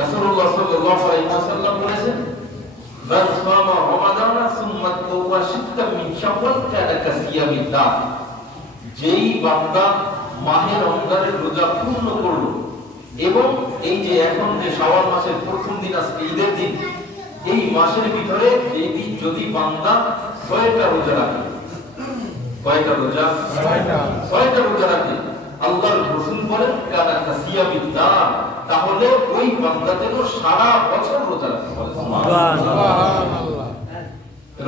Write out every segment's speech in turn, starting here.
রাসূলুল্লাহ সাল্লাল্লাহু আলাইহি ওয়াসাল্লাম বলেছেন, মান সামা রমাদানা সুম্মা তাওয়া সিত্তাম মিন শাওয়াল কানা কাসিয়ামিদ দার। যেই বান্দা মাহে রমজানের রোজা পূর্ণ করলো এবং এই যে এখন যে শাওয়াল মাসের প্রথম দিন আজকে ঈদের দিন, এই মাসের ভিতরে যদি বান্দা 6টা রোজা রাখে, কয়টা রোজা? 6টা রোজা রাখে, আল্লাহর রাসূল বলেন কানা কাসিয়ামিদ দার, তাহলে ওই বান্দা যেন সারা বছর রোজা রাখে। সুবহানাল্লাহ।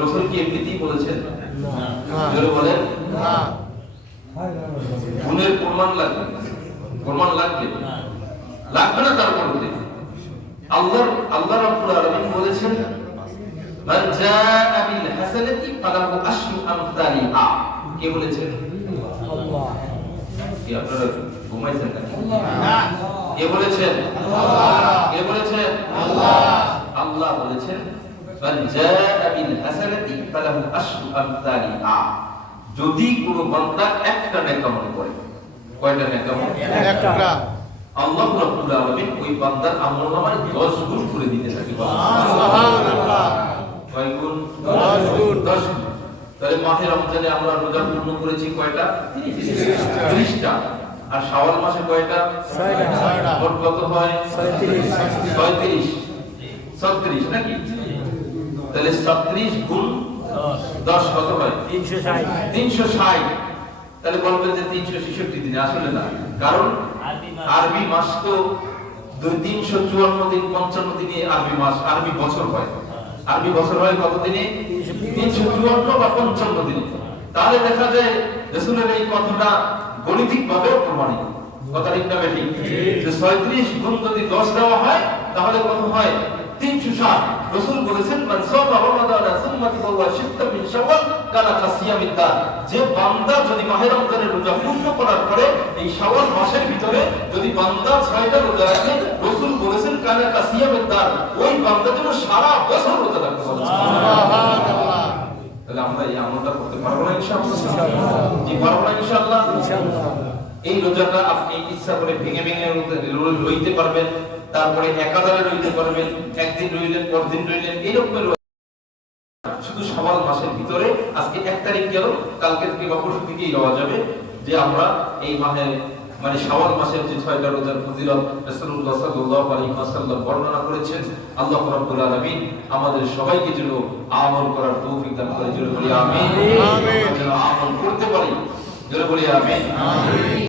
রাসূল কি এমনিতেই বলেছেন? জোরে বলেন না। গুণের প্রমাণ লাগবে, প্রমাণ লাগবে লাগবে না। তার মধ্যে আল্লাহ রাব্বুল আলামিন বলেছেন, মান জাআ বিল হাসানাতি ফালাহু আশরু আমসালিহা। কে বলেছেন? আল্লাহ। কি আপনারা ঘুমাইছেন নাকি? না। কে বলেছেন? আল্লাহ। কে বলেছেন? আল্লাহ। আল্লাহ বলেছেন, মান জাআ বিল হাসানাতি ফালাহু আশরু আমসালিহা। যদি কোনো বান্দা একটা নেক আমল করে, কয়টা নেক আমল? একটা। আল্লাহ রাব্বুল আলামিন ওই বান্দার আমলনামায় 10 গুণ করে দিতে থাকে। সুবহানাল্লাহ। কয় গুণ? 10 গুণ। 10 গুণ। তাহলে মাহে রমজানে আমরা রোজা পূর্ণ করেছি কয়টা? 30টা। আর শাওয়াল মাসে কয়টা? 6টা। মোট কত হয়? 36 নাকি? তাহলে 36 গুণ 10 কত হয়? 360। তাহলে বলবেন যে 366 দিন, আসলে না, কারণ আরবি মাস তো 354 দিন, 55 দিনে আরবি মাস, আরবি বছর হয়। আরবি বছর হয় কত দিনে? 354 বা 55 দিনে। তাহলে দেখা যায় রাসূলের এই কথাটা গণিতিক ভাবে প্রমাণিত। কথা ঠিক না বেঠিক? যে 36 গুণ যদি 10 দেওয়া হয় তাহলে কত হয়? 360। রাসূল বলেছেন, মান সামা রমাদানা সুম্মা তাওয়া সিত্তাম মিন শাওয়াল কানা কাসিয়ামিদ দার। যে বান্দা যদি মাহে রমজানের রোজা পূর্ণ করার পরে এই শাওয়াল মাসের ভিতরে যদি বান্দা 6টা রোজা রাখে, রাসূল বলেছেন কানা কাসিয়ামিদ দার, ওই বান্দা যেন সারা বছর রোজা রাখতে পারে। সুবহানাল্লাহ। তাহলে আমরা এই আমলটা করতে পারবো না ইনশাআল্লাহ? জি পারবো না ইনশাআল্লাহ? ইনশাআল্লাহ। এই রোজাটা আপনি ইচ্ছা করে ভেঙে ভেঙে রইতে পারবেন, তারপরে একাধারে রইতে পারবেন, একদিন রইলেন, পরদিন রইলেন, এরকম। শুধু শাওয়াল মাসের ভিতরে আজকে 1 তারিখ গেল, কালকে থেকে বা পরশু থেকেই লওয়া যাবে যে আমরা এই মাহে মানে শাওয়াল মাসের যে 6টা রোজার ফজিলত রাসূলুল্লাহ সাল্লাল্লাহু আলাইহি ওয়াসাল্লাম বর্ণনা করেছেন। আল্লাহ রাব্বুল আলামিন আমাদের সবাইকে যেন আমল করার তৌফিক দান করে। জোরে বলি আমিন। আমিন। যেন আমল করতে পারি। জোরে বলি আমিন। আমিন।